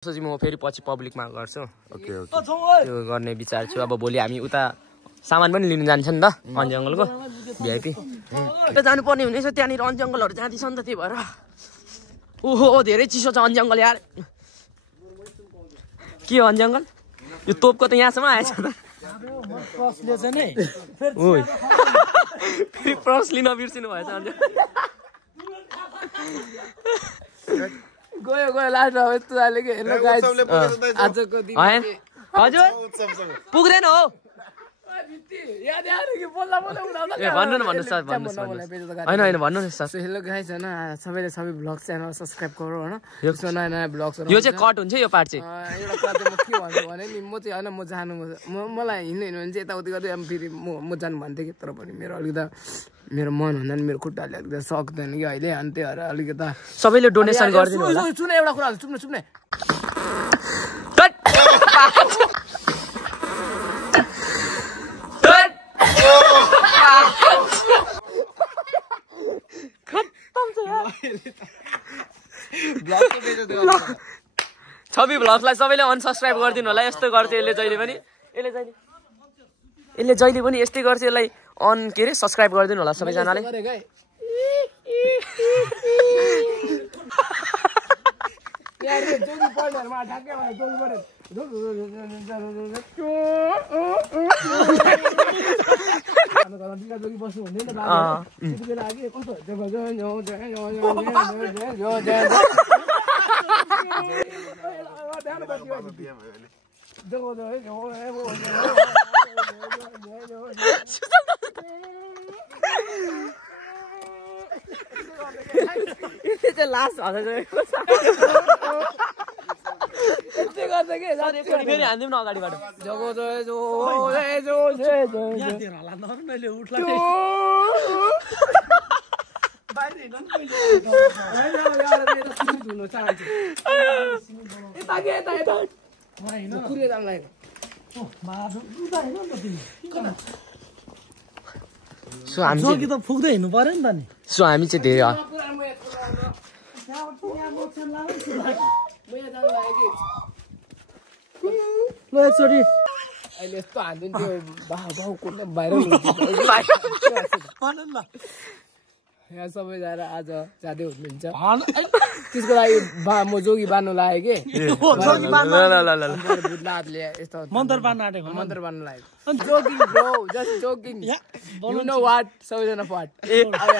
सोची म फेरि पछि पब्लिकमा गर्छु त्यो गर्ने विचार छु अब भोलि हामी उता सामान पनि लिनु जान्छ नि त अन्जी अङ्कलको भिआइपी उता जानुपर्ने हुनेछ त्यहाँनिर अन्जी अङ्कलहरू जाँदैछ नि त त्यही भएर ओहो धेरै चिसो छ अन्जी अङ्कल यार के हो अन्जी अङ्कल यो तोपको त यहाँसम्म आएछ त फेरि प्रस लिन बिर्सिनु भएछ अन्जी गयो लास्ट अब यस्तो आले के हेर्नु गाइस आजको दिन हजुर पुग्दैन हो याद आयो कि बोल्ला उडाउँदा ए भन्नु न भन्नु सर भन्नु हैन हैन भन्नु न सर हेलो गाइस हैन सबैले सबै ब्लग च्यानल सब्स्क्राइब गरौ हैन यो नयाँ नयाँ ब्लग्सहरु यो चाहिँ कट हुन्छ यो पार्ट चाहिँ एउटा कुरा चाहिँ म के भन्छु भने नि म चाहिँ हैन म जानु मलाई हिँड्नु भने चाहिँ यताउति गर्दै फेरि म जानु भन्थे कि तर पनि मेरो अलिकति मेरो मन भन्दा नि मेरो खुट्टाले अलिकति सक्दैन कि अहिले अनि त्यही भएर अलिकति सबैले डोनेसन गरिदिनु होला सुन एउटा कुरा सुन्ने छवि भ्लग्सलाई सबैले अनसब्स्क्राइब गरिदिनु होला यस्तो गर्छ यसले जहिले पनि यस्तै गर्छ यसलाई अन के अरे सब्स्क्राइब गरिदिनु होला सबैजनाले लास्ट फेरि हान्दिउँ न अगाडिबाट सो हामी त फुक्दै हिँड्नु पर्यो नि त नि सो हामी चाहिँ धेरै ल एकचोटि अहिले यस्तो हान्दिन् त्यो भाउ कुद्ने भाइरल यहाँ सबै जाएर आज जाँदै हुनुहुन्छ त्यसको लागि म जोगी बान्नु लाग्यो कि मन्त्र बान्नु आँटेको मन्त्र बान्नु लाग्यो jogging bro just jogging you know what सबैजना वाट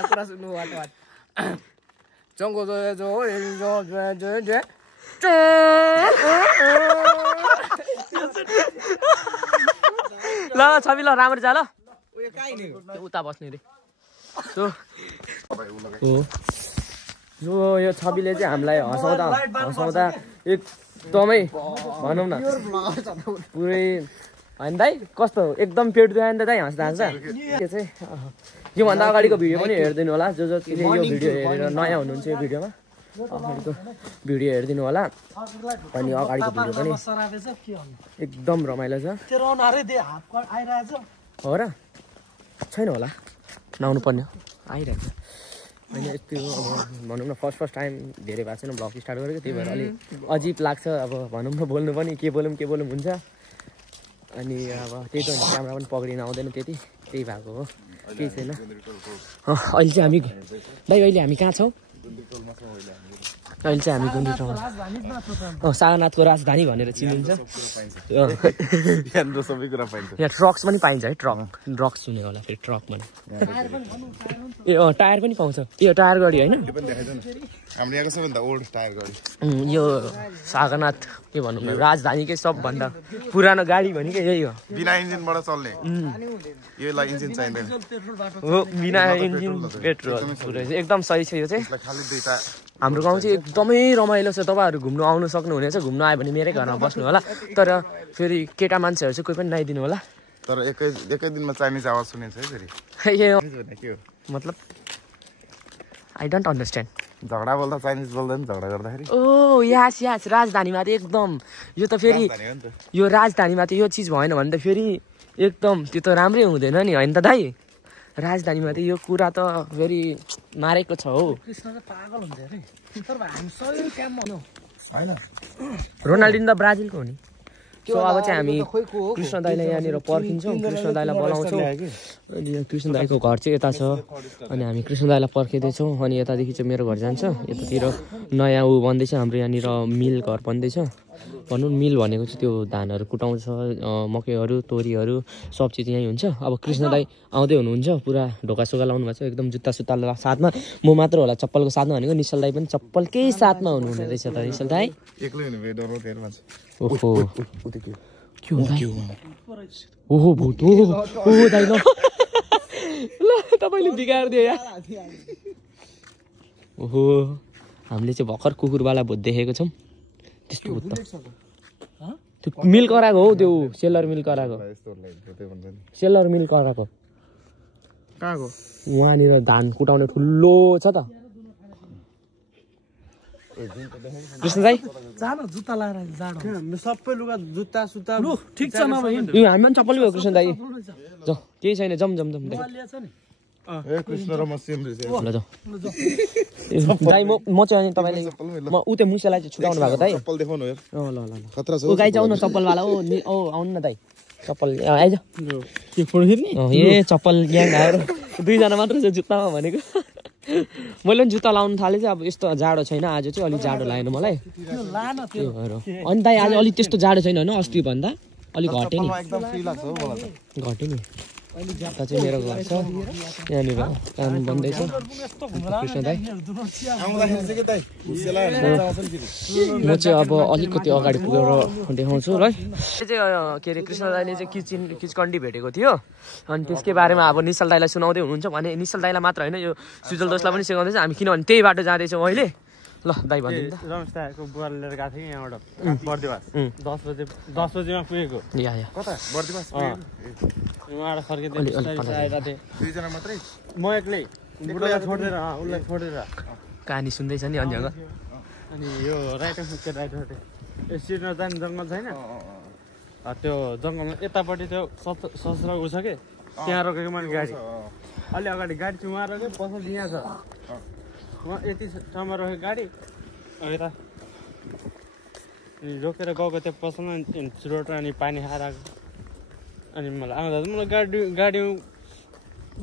कुरा सुन्नु वाट जङ्गो ल छवि ल राम्रो जा ल उता बस्ने रे जो यो छविले चाहिँ हामीलाई हँसाउँदा एकदमै भनौँ न पुरै होइन दाइ कस्तो एकदम पेट दुखायो नि त दाइ हाँस्दा के चाहिँ योभन्दा अगाडिको भिडियो पनि हेरिदिनु होला जो जतिले यो भिडियो हेरेर नयाँ हुनुहुन्छ यो भिडियोमा अगाडिको भिडियो हेरिदिनु होला अनि अगाडिको भिडियो पनि एकदम रमाइलो छ हो र छैन होला नआउनु पर्ने आइरहेको छ होइन यस्तो अब भनौँ न फर्स्ट टाइम धेरै भएको छैन ब्लग स्टार्ट गरेको त्यही भएर अलिक अजिब लाग्छ अब भनौँ न बोल्नु पनि के बोलौँ हुन्छ अनि अब त्यही त क्यामेरा पनि पक्रिन आउँदैन त्यही भएको हो केही छैन अहिले चाहिँ हामी दाइ अहिले हामी कहाँ छौँ अहिले चाहिँ हामी गुन्द्री ठाउँमा सारनाथको राजधानी भनेर चिनिन्छ यहाँ ट्रक्स पनि पाइन्छ है ड्रग्स सुन्यो होला फेरि ट्रक भने ए टायर पनि पाउँछ यो टायर गाडी होइन यो सारनाथ के भनौँ न राजधानीकै सबभन्दा पुरानो गाडी भनेकै यही हो बिना इन्जिनबाट चल्ने योलाई इन्जिन चाहिँदैन हो बिना इन्जिन पेट्रोल एकदम सही छ यो चाहिँ हाम्रो गाउँ चाहिँ एकदमै रमाइलो छ तपाईँहरू घुम्नु आउनु सक्नुहुनेछ घुम्नु आयो भने मेरै घरमा बस्नु होला तर फेरि केटा मान्छेहरू चाहिँ कोही पनि नआइदिनु होला तर एकै दिनमा चाइनिज आवाज सुनिन्छ है फेरि मतलब आई डोन्ट अन्डरस्ट्यान्ड झगडा बोल्दा चाइनिज बोल्दैन झगडा गर्दाखेरि ओ यास राजधानीमा त एकदम यो त फेरि यो राजधानीमा त यो चिज भएन भने त फेरि एकदम त्यो त राम्रै हुँदैन नि होइन त दाइ राजधानीमा त यो कुरा त फेरि मारेको छ हो कृष्ण त पागल हुन्छ रे तर हामी सबै काम रोनाल्डिनो त ब्राजिलको हो नि सो अब चाहिँ हामी कृष्ण दाइलाई यहाँनिर पर्खिन्छौँ कृष्ण दाइलाई बोलाउँछौँ अनि कृष्ण दाइको घर चाहिँ यता छ अनि हामी कृष्ण दाइलाई पर्खिँदैछौँ अनि यतादेखि चाहिँ मेरो घर जान्छ यतातिर नयाँ ऊ बन्दैछ हाम्रो यहाँनिर मिल घर बन्दैछ भनौँ मिल भनेको चाहिँ त्यो धानहरू कुटाउँछ मकैहरू तोरीहरू सब चिज यहीँ हुन्छ अब कृष्ण दाइ आउँदै हुनुहुन्छ पुरा ढोकासोका लाउनु भएको छ एकदम जुत्ता सुत्ता साथमा म मात्र होला चप्पलको साथमा भनेको निश्चल दाइ पनि चप्पलकै साथमा हुनुहुने रहेछ त निश्चल दाइ ओहो के हो दाइ ओहो भूत ओहो दाइ ल ल तपाईँले बिगारिदियो यार ओहो हामीले चाहिँ भर्खर कुकुरवाला भूत देखेको छौँ त्यस्तो भूत त त्यो मिल कराएको हो त्यो सेलर मिल कराएको सेलर मिल कराएको कहाँको वहाँनिर धान कुटाउने ठुलो छ त कृष्ण दाइ जान जुत्ता लाएर जाडो सबै लुगा जुत्ता सुत्ता लु ठिक छ नभए यो हानमा पनि चप्पल हो कृष्ण दाइ जाऊ केही छैन जम जम जम दाइ म चाहिँ अनि तपाईँले म उ त्यो मुसेलाई चाहिँ छुटाउनु भएको दाइ ल ल ल ऊ गाई जाऊ न चप्पलवाला ओ आउनु न दाइ चप्पल आइज ए चप्पल ग्याङ आएर दुईजना मात्र छ जुत्तामा भनेको मैले पनि जुत्ता लाउनु थालेँ चाहिँ अब यस्तो जाडो छैन आज चाहिँ अलिक जाडो लागेन मलाई अनि दाइ आज अलिक त्यस्तो जाडो छैन होइन अस्ति भन्दा अलिक घट्यो नि घट्यो नि यता चाहिँ मेरो घर छ यहाँनिर काम बन्दैछ कृष्ण दाइ म चाहिँ अब अलिकति अगाडि पुगेर देखाउँछु है चाहिँ के अरे कृष्ण दाइले चाहिँ किचकन्डी भेटेको थियो अनि त्यसकै बारेमा अब निश्चल दाइलाई सुनाउँदै हुनुहुन्छ भने निश्चल दाइलाई मात्र होइन यो सुजल दोषलाई पनि सिकाउँदैछ हामी किनभने त्यही बाटो जाँदैछौँ अहिले ल दाइ भनिदिनु त रमेश दाइको बुवाले लिएर गएको थिएँ यहाँबाट बर्दिवास 10 बजेमा पुगेको या कता बर्दिवास उहाँबाट फर्किँदै आइरहेको थिएँ दुईजना मात्रै म एक्लै बुढालाई छोडेर उसलाई छोडेर कहानी सुन्दैछ नि अन्य अनि यो राइटर के राइटर यो सिर्न जाने जङ्गल छैन त्यो जङ्गलमा यतापट्टि त्यो सस्रो उ छ कि त्यहाँ रोकेको मैले गाडी अलि अगाडि गाडी चाहिँ उहाँ रोक्यो पसल यहाँ छ उहाँ यति ठाउँमा रोकेको गाडी यता अनि रोकेर गएको त्यो पसलमा चुरोट अनि पानी खाएर आएको अनि मलाई आउँदा मलाई गाडी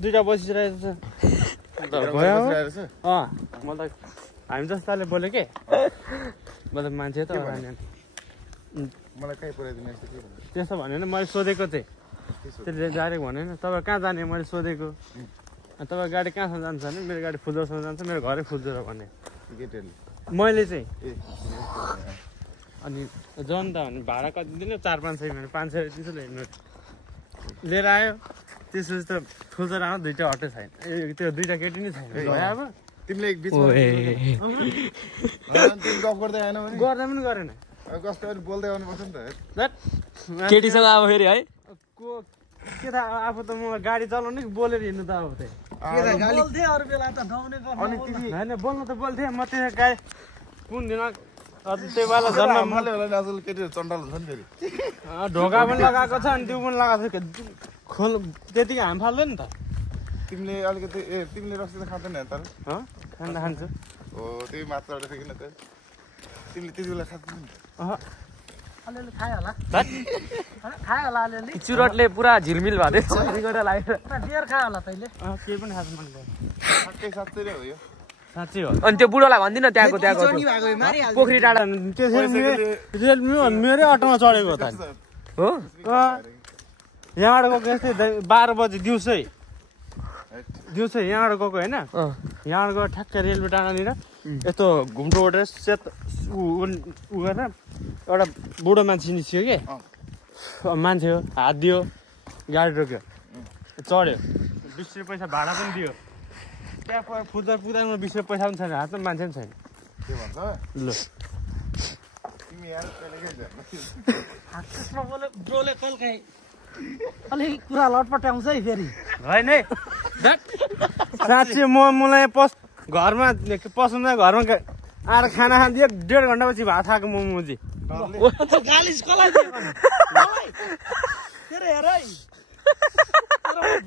दुइटा बसिरहेको छ भयो मलाई हामी जस्ताले बोल्यो के मतलब मान्छे त मलाई कहीँ पुऱ्याइदिनु त्यस्तो भनेन मैले सोधेको थिएँ त्यसले डाइरेक्ट भनेन तपाईँ कहाँ जाने मैले सोधेको तपाईँ गाडी कहाँसम्म जान्छ भने मेरो गाडी फुलजोरसम्म जान्छ मेरो घरै फुलजोर भने मैले चाहिँ अनि जन त भने भाडा कति दिनु 400-500 भने 500 दिन्छु लिएर आयो त्यसपछि त फुलजोर आयो दुइटा अटो छैन त्यो दुइटा केटी नै छैन अब तिमीले एक बिचमा गफ गर्दै आएन भने गर्दा पनि गरेन कस्तो बोल्दै आउनुपर्छ नि त केटीसँग अब फेरि है को के थाहा आफू त म गाडी चलाउने बोलेर हिँड्नु त अब होइन बोल्नु त बोल्थेँ म त्यो गाडी कुन दिन त्यही बेला जन्म केटीहरू चण्डाल हुन्छ नि फेरि ढोका पनि लगाएको छ अनि त्यो पनि लगाएको छ खोल त्यतिकै हामी फाल्दैन नि त तिमीले अलिकति तिमीले रक्सी त खाँदैन तर खान्छु हो त्यही मात्र एउटा थियो किन त तिमीले त्यति बेला खाँदैन अलिअलि खायो होला अलिअलि चुरोटले पुरा झिलमिल भएको थियो लागेर बियर खायो होला तैँले केही पनि खानु मन ठ्याक्कै साँच्चै नै हो यो साँच्चै हो अनि त्यो बुढोलाई भनिदिनु त्यहाँको पोखरी टाढा मेरै अटोमा चढेको हो त हो यहाँबाट गएको यस्तै 12 बजी दिउँसै यहाँबाट गएको होइन यहाँबाट गयो ठ्याक्कै रेलवे डाँडानिर यस्तो घुम्टो उठेर सेत उ गरेर एउटा बुढो मान्छे निस्क्यो कि मान्छे हो हात दियो गाडी रोक्यो चढ्यो 20 रुपियाँ पैसा भाडा पनि दियो त्यहाँ फुलजोर पुग्दामा 20 रुपियाँ पैसा पनि छैन हातमा मान्छे पनि छैन के भन्छ ल तिमी यार ब्रोले कलकाई अलिक कुरा लटपट्याउँछ है फेरि होइन है साँच्चै मलाई घरमा पसन्द घरमा आएर खाना खान्थ्यो 1.5 घन्टापछि भात खाएको मोमो चाहिँ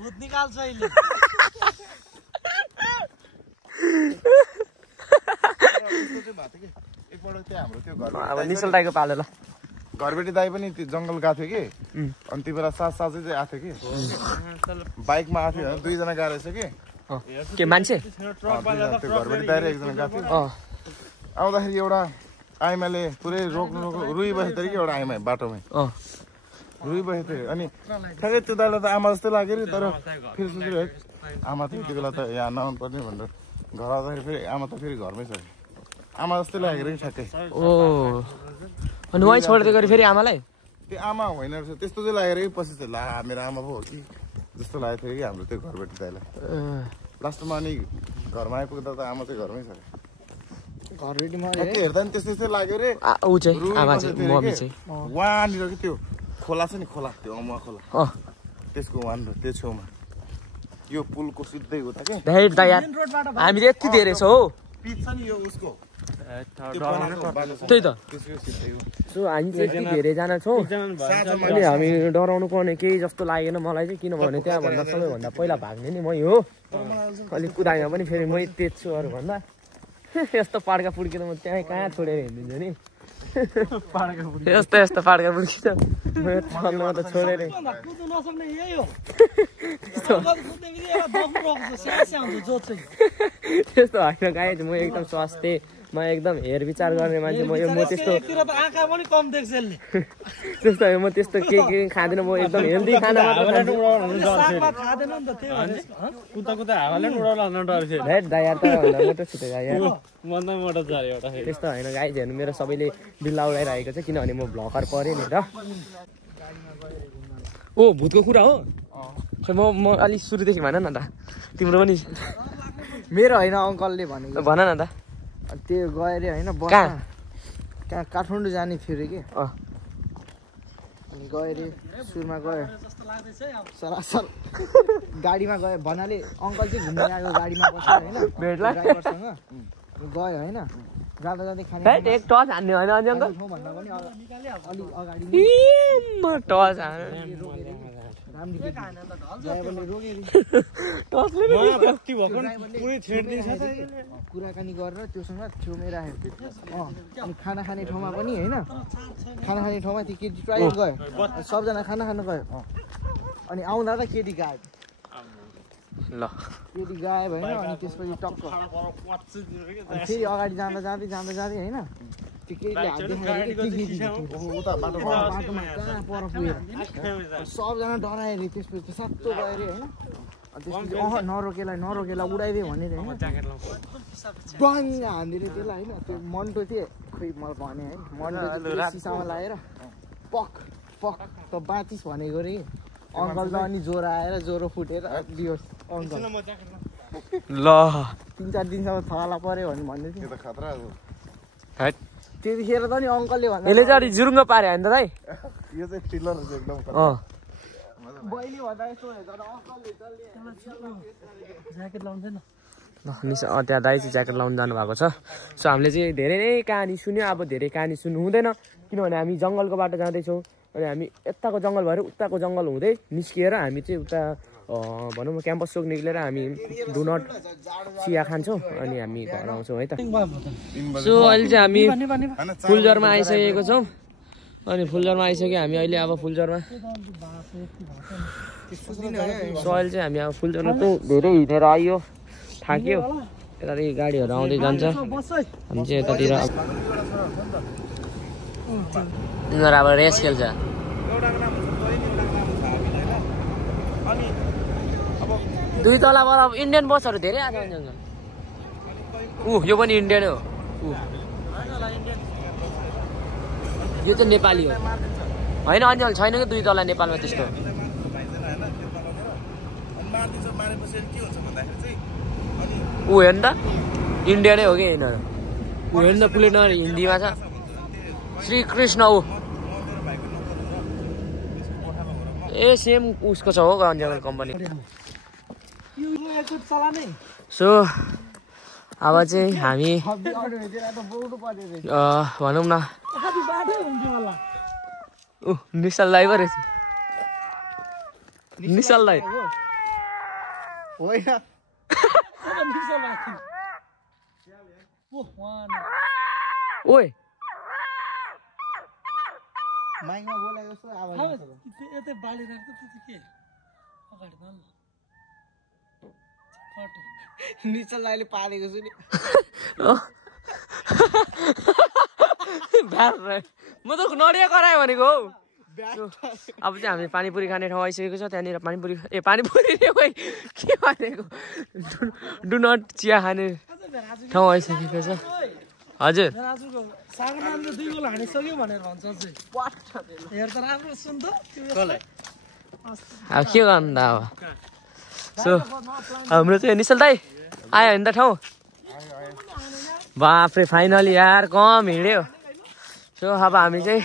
भूत निकाल्छ अहिले एकपल्ट त्यहाँ हाम्रो त्यो घर अब निश्चल दाइको पालो ल घरबेटी दाइ पनि त्यो जङ्गल गएको थियो कि अनि त्यो बेला साथै चाहिँ आएको थियो कि बाइकमा आएको थियो दुईजना गएको रहेछ कि के मान्छे त्यो घरबेटी दाइ र एकजना गएको थियो आउँदाखेरि एउटा आइमाले पुरै रोक्नु रुइबसेको थियो कि एउटा आइमा बाटोमै रुइबसेको थियो अनि ठ्याक्कै त्यो दाइलाई त आमा जस्तै लाग्यो अरे तर फेरि सोच्यो आमा थियो त्यो बेला त यहाँ नआउनु पर्ने भनेर घर आउँदाखेरि फेरि आमा त फेरि घरमै छ आमा जस्तै लागेको कि ठ्याक्कै अनि उहीँ छोड्दै गरी फेरि आमालाई त्यो आमा होइन रहेछ त्यस्तो चाहिँ लागेर कि पछि चाहिँ ला मेरो आमा पो हो कि जस्तो लागेको थियो कि हाम्रो त्यो घरबेटी दाइलाई लास्टमा अनि घरमा आइपुग्दा त आमा चाहिँ घरमै छ घरबेटीमा हेर्दा नि त्यस्तै लाग्यो रे ऊ चाहिँ आमा चाहिँ मम्मी चाहिँ वहाँनिर कि त्यो खोला छ नि खोला त्यो अमुवा खोला त्यसको वहाँनिर त्यो छेउमा यो पुलको सिधै उता के हामी त यति धेरै छ हो पिच छ नि यो उसको त्यही त सो हामी चाहिँ यति धेरैजना छौँ अनि हामी डराउनु पर्ने केही जस्तो लागेन मलाई चाहिँ किनभने त्यहाँभन्दा सबैभन्दा पहिला भाग्ने नि मै हो अलिक कुदाइमा पनि फेरि मै तेज छु अरू भन्दा यस्तो पाड्का पुड्की त म त्यहाँ कहाँ छोडेर हिँडिदिन्छु नि यस्तो पाड्का पुड्की त म त छोडेर त्यस्तो होइन गाई म एकदम स्वास्थ्य म एकदम हेरविचार गर्ने मान्छे म त्यस्तो त्यस्तो म त्यस्तो के खाँदैन म एकदम हेल्दी खाना त्यस्तो होइन गाई हेर्नु मेरो सबैले बिल्ला उडाइरहेको छ किनभने म भ्लगर परेँ नि र ओ भूतको कुरा हो खै म अलिक सुरुदेखि भन न त तिम्रो पनि मेरो होइन अङ्कलले भनेको भन न त त्यो गयो अरे होइन कहाँ काठमाडौँ जाने थियो अरे कि अनि गयो अरे सुरुमा गयो सरासर गाडीमा गयो भन्नाले अङ्कल चाहिँ घुम्न आएको गाडीमा बस्यो होइन ड्राइभरसँग गयो होइन जाँदा जाँदै खाना एक टच हान्ने होइन भन्दा पनि अलिक अगाडि कुराकानी गरेर त्योसँग छेउमै राखेको अनि खाना खाने ठाउँमा पनि होइन खाना खाने ठाउँमा त्यो केटी टोयलेट गयो सबजना खाना खानु गयो अनि आउँदा त केटी गायब ल केटी गायब होइन अनि त्यसपछि टक्क फेरि अगाडि जाँदा जाँदै होइन त्यो केटीले हात देखाएर बाटोमा कहाँ पर पुगेर सबजना डरायो अरे त्यसपछि सातो गयो अरे होइन त्यसपछि नरोकेला उडाइदियो भनेर होइन बङ हान्दिने त्यसलाई होइन त्यो मन्टो थिएँ खोइ मलाई भने है मन्टो सिसामा लगाएर पक त बाँचिस् भनेको अरे अङ्कल त अनि ज्वरो आएर ज्वरो फुटेर दियो अङ्कल ल 3-4 दिनसम्म थला पर्यो भने भन्दै थियो त्यतिखेर त नि अङ्कलले भन्दा यसले चाहिँ अलिक जुरुङ्ग पार्यो होइन त दाइ यो चाहिँ थिलर एकदम बहिनी भन्दा यस्तो तर अङ्कलले ज्याकेट लाउँदैन त्यहाँ दाइ चाहिँ ज्याकेट लाउनु जानुभएको छ सो हामीले चाहिँ धेरै नै कहानी सुन्यो अब धेरै कहानी सुन्नु हुँदैन किनभने हामी जङ्गलको बाटो जाँदैछौँ अनि हामी यताको जङ्गल भएर उताको जङ्गल हुँदै निस्किएर हामी चाहिँ उता भनौँ न क्याम्पस चोक निक्लेर हामी डोनट चिया खान्छौँ अनि हामी घर आउँछौँ है त सो अहिले चाहिँ हामी फुलझरमा आइसकेको छौँ अनि फुलझरमा आइसक्यो हामी अहिले अब फुलझरमा सो अहिले चाहिँ हामी अब फुलझरमा त धेरै हिँडेर आइयो थाक्यो यतादेखि गाडीहरू आउँदै जान्छ हामी चाहिँ यतातिर उनीहरू अब रेस खेल्छ दुई तलाबाट अब इन्डियन बसहरू धेरै आएको हुन्छ यो पनि इन्डियन हो यो त नेपाली हो होइन अनि छैन कि दुई तला नेपालमा त्यस्तो ऊ हेर्नु त इन्डियनै हो कि यिनीहरू ऊ हेर्नु त प्लेट नम्बर हिन्दीमा छ श्रीकृष्ण ऊ ए सेम उसको छ हो अन्जल कम्पनी सो अब चाहिँ हामी भनौँ न निश्चल दाइ पो रहेछ निश्चल दाइ ओए माइकमा बोलेको जस्तो आवाज यतै बाली राख्छ त्यो के अगाडि न निचल अहिले पारेको छु नि म त नडिया करायो भनेको हौ अब चाहिँ हामी पानीपुरी खाने ठाउँ आइसकेको छ त्यहाँनिर पानीपुरी के भनेको डु नट चिया खाने ठाउँ आइसकेको छ हजुर राजुको सागर नामले 2 गोल हानिसक्यो भनेर भन्छ चाहिँ हेर त राम्रो सुन त अब के गर्नु त अब सो हाम्रो चाहिँ निश्चल दाइ आयो नि त ठाउँ बाफ्रे फाइनली यार कम हिँड्यो सो अब हामी चाहिँ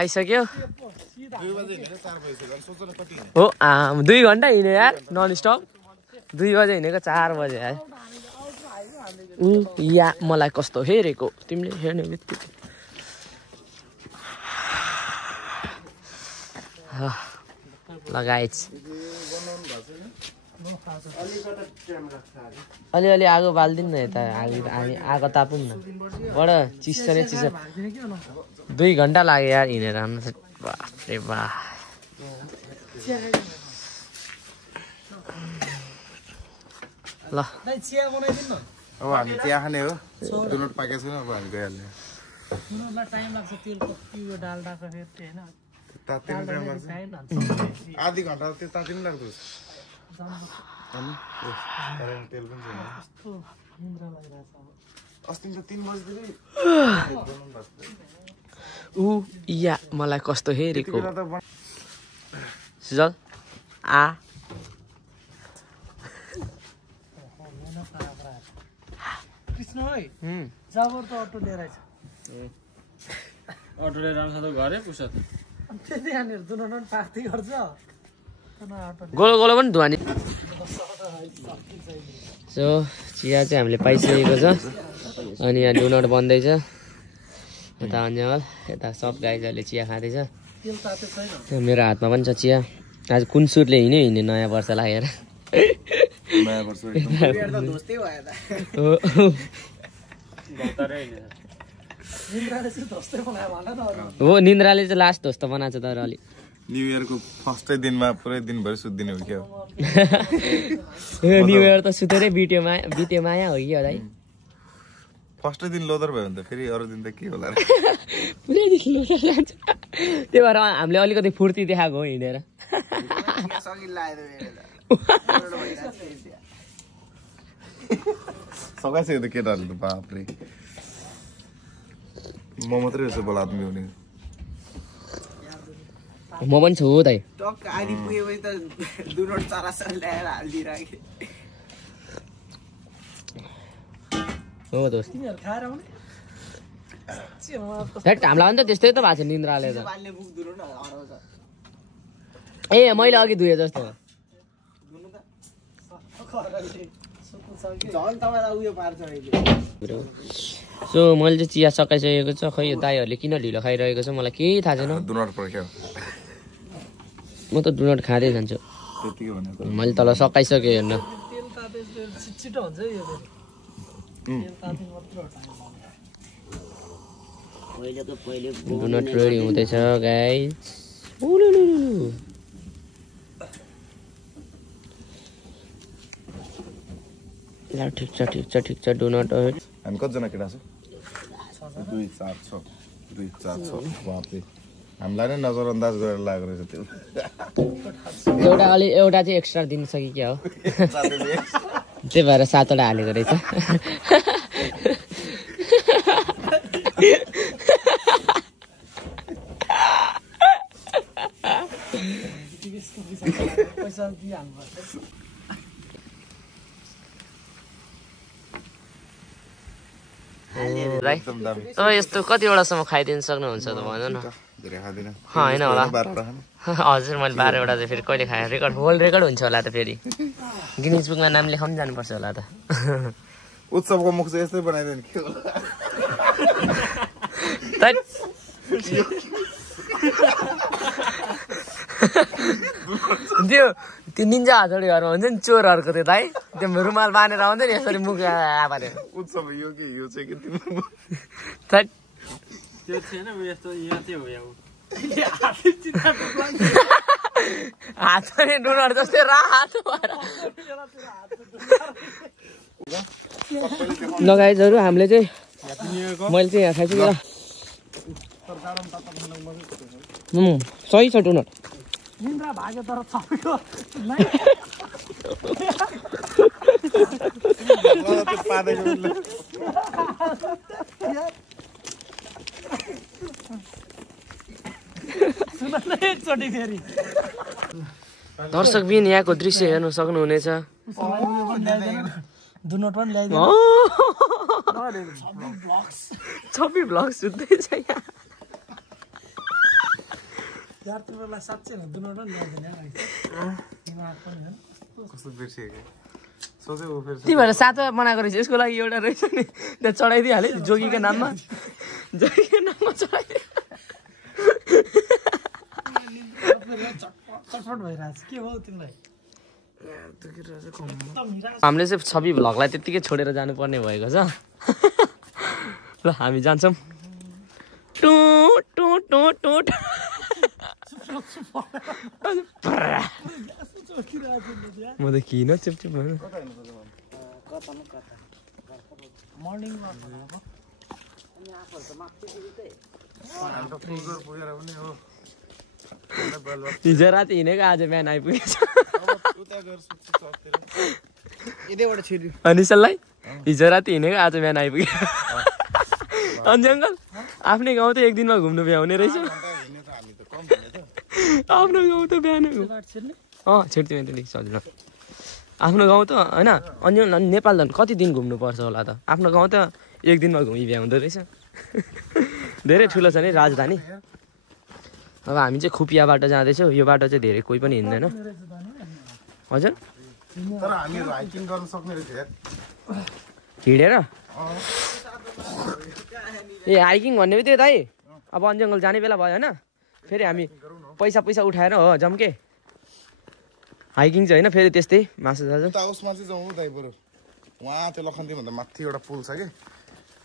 आइसक्यो हो 2 घन्टा हिँड्यो यार नन स्टप 2 बजे हिँडेको 4 बजे आयो या मलाई कस्तो हेरेको तिमीले हेर्ने बित्तिकै लगाइछ अलिअलि आगो बालिदिनु न यता हामी आगो तापौँ न बडा चिसो नै चिसो 2 घन्टा लाग्यो यार हिँडेर बाफ्रे बा ल चिया बनाइदिनु न अब हामी चिया खाने हो दुनोट पाकेको छैन अब हामी गइहाल्ने दुनोटलाई टाइम लाग्छ तेल कति यो डाल्डाको फेरि हैन तातिनु टाइम लाग्छ आधी घन्टा त्यो तातिनु लाग्दो अनि तेल पनि छैन अस्ति त 3 बजेदेखि या मलाई कस्तो हेरेको सुजल कृष्ण है जबर त अटो लिएर आइछ अटो लिएर आउँछ त घरै पुग्छ त्यति यहाँनिर दुनोट पाक्दै गर्छ गोलो गोलो पनि धुवा नि सो चिया चाहिँ हामीले पाइसकेको छ अनि यहाँ डोनट बन्दैछ यता अन्यल यता सब गाइजहरूले चिया खाँदैछ मेरो हातमा पनि छ चिया आज कुन सुटले हिँड्यो नयाँ वर्ष लागेर नयाँ वर्ष हो निन्द्राले चाहिँ लास्ट ध्वस्त बनाएको छ तर अलि न्यू इयरको फर्स्टै दिनमा पुरै दिनभरि सुत्दिने हो क्या न्यू इयर त सुतेरै बित्यो माया हो कि होला है फर्स्टै दिन लोदर भयो भने त फेरि अरू दिन त के होला पुरै दिन लोदर लान्छ त्यही भएर हामीले अलिकति फुर्ती देखाएको हो हिँडेर सकाइसक्यो त केटाहरूले त बाफ्रे म मात्रै रहेछ बोला आदमी हुने म पनि छु दाइ टक्क आदि पुगेपछि त दुनोट चराचर ल्याएर हालिदिइराखेँ हो दोस्त तिमीहरू खाएर आउने हामीलाई पनि त त्यस्तै त भएको छ निन्द्राले त बाल्ने बुक दुनोट हराउँछ ए मैले अघि धुएँ जस्तो झन् तपाईँलाई उयो पार्छ अहिले सो मैले चाहिँ चिया सकाइसकेको छ खै यो दाइहरूले किन ढिलो खाइरहेको छ मलाई केही थाहा छैन दुनट पर्ख्यो म त डुनट खाँदै जान्छु त्यतिकै भनेको मैले तल सकाइसकेँ हेर्न तेल ताते छिटो हुन्छ यो तेल ताते मात्र डुनट रेडी हुँदैछ गाइस ल ठिक छ डुनट हामी कतिजना केटा छ 2 4 6 बापरे हामीलाई नै नजरअन्दाज गरेर लागेको रहेछ त्यो एउटा चाहिँ एक्स्ट्रा दिन सकि क्या हो त्यही भएर 7 वटा हालेको रहेछ पैसा दिइहाल्नु यस्तो कतिवटासम्म खाइदिनु सक्नुहुन्छ त भन न होइन होला हजुर मैले 12 वटा चाहिँ फेरि कहिले खाएँ रेकर्ड वर्ल्ड रेकर्ड हुन्छ होला त फेरि गिनिज बुकमा नाम लेखाउनु जानुपर्छ होला त उत्सवको मुख चाहिँ यस्तै बनाइदियो नि के होला त्यो निन्जा हथौडीहरू हुन्छ नि चोरहरूको त्यो दाइ त्यो रुमाल बाँधेर आउँछ नि यसरी मुख पारेर उत्सव यो के यो चाहिँ के तिम्रो त्यो थिएन यस्तो यहाँ चाहिँ हो यहाँ हातले डुनर जस्तै रातो भएर लगाइजहरू हामीले चाहिँ मैले चाहिँ यहाँ खाइसकेँ सही छ डुनर निन्द्रा भाग्यो तर सबैको एकचोटि फेरि दर्शकबिन यहाँको दृश्य हेर्न सक्नुहुनेछ दुनोट पनि ल्याइदिनु छवि भ्लग सुत्दैछ यहाँ यार तिमीहरूलाई साँच्चै दुनोट पनि ल्याइदिने कस्तो बिर्सियो सोचे उ फेरि तिमीहरू सातवटा बनाएको रहेछ यसको लागि एउटा रहेछ नि त्यहाँ चढाइदिइहाल्यो जोगीको नाममा चढाइदियो चटपट भइरहेछ के हो तिमीलाई हामीले चाहिँ छवि भ्लगलाई त्यत्तिकै छोडेर जानुपर्ने भएको छ ल हामी जान्छौँ टु टु टु टु म त किन चुपचुप भन्नु हिजो राति हिँडेको आज बिहान आइपुगेछ अनिसललाई हिजो राति हिँडेको आज बिहान आइपुग्यो अन्जङ्गल आफ्नै गाउँ त एक दिनमा घुम्नु भ्याउने रहेछ आफ्नो गाउँ त बिहान छिर्थ्यो त्यो सजिलो आफ्नो गाउँ त होइन अन्य नेपाल झन् कति दिन घुम्नुपर्छ होला त आफ्नो गाउँ त एक दिनमा घुमि भ्याउँदो रहेछ धेरै ठुलो छ नि राजधानी अब हामी चाहिँ खुपिया बाटो जाँदैछौँ यो बाटो चाहिँ धेरै कोही पनि हिँड्दैन हजुर तर हामीहरु हाइकिङ गर्न सक्ने रहेछ यार हिँडेर ए हाइकिङ भन्ने बित्तिकै दाइ अब अन्जङ्गल जाने बेला भयो होइन फेरि हामी पैसा उठाएर हो जम्के हाइकिङ चाहिँ होइन फेरि त्यस्तै मासु जान्छ उता उसमा चाहिँ जाउँ दाइ बरु वहाँ त्यो लखनदेव भन्दा माथि एउटा पुल छ कि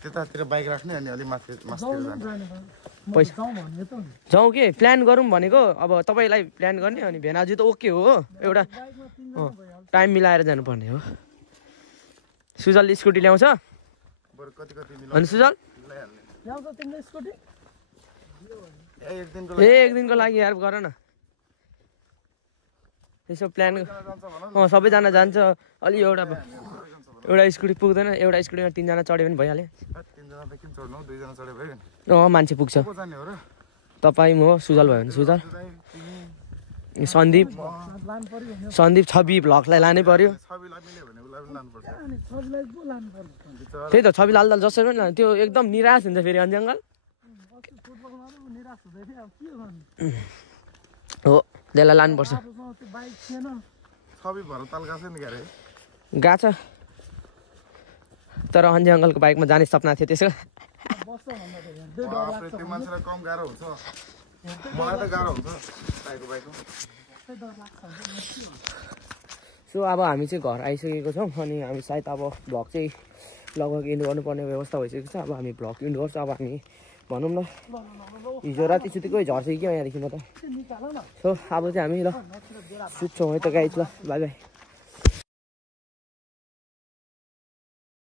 त्यतातिर बाइक राख्ने अनि अलि माथि पैसा जाउँ के प्लान गरौँ भनेको अब तपाईँलाई प्लान गर्ने अनि भेनाजु त ओके हो एउटा टाइम मिलाएर जानुपर्ने हो सुजल स्कुटी ल्याउँछ अनि सुजल एक दिनको लागि यार गर न यसो प्लान सबैजना जान्छ अलि एउटा स्कुटी पुग्दैन एउटा स्कुटीमा 3 जना चढ्यो भने भइहाल्यो मान्छे पुग्छ तपाईँ म सुजल भयो भने सुजल सन्दीप छवि भ्लगलाई लानै पर्यो त्यही त छवि लाल जसरी पनि त्यो एकदम निराश हुन्छ फेरि अन्जङ्गल हो त्यसलाई लानुपर्छ गएको छ तर अन्जङ्गलको बाइकमा जाने सपना थियो त्यसको सो अब हामी चाहिँ घर आइसकेको छौँ अनि हामी सायद अब भ्लग चाहिँ लगभग इन्ड गर्नुपर्ने व्यवस्था भइसकेको छ अब हामी भ्लग इन्ड गर्छ अब हामी भनौँ न हिजो राति सुतेकै झर्छ कि यहाँदेखि म त सो अब चाहिँ हामी ल सुत्छौँ है त गाइज ल बाई बाई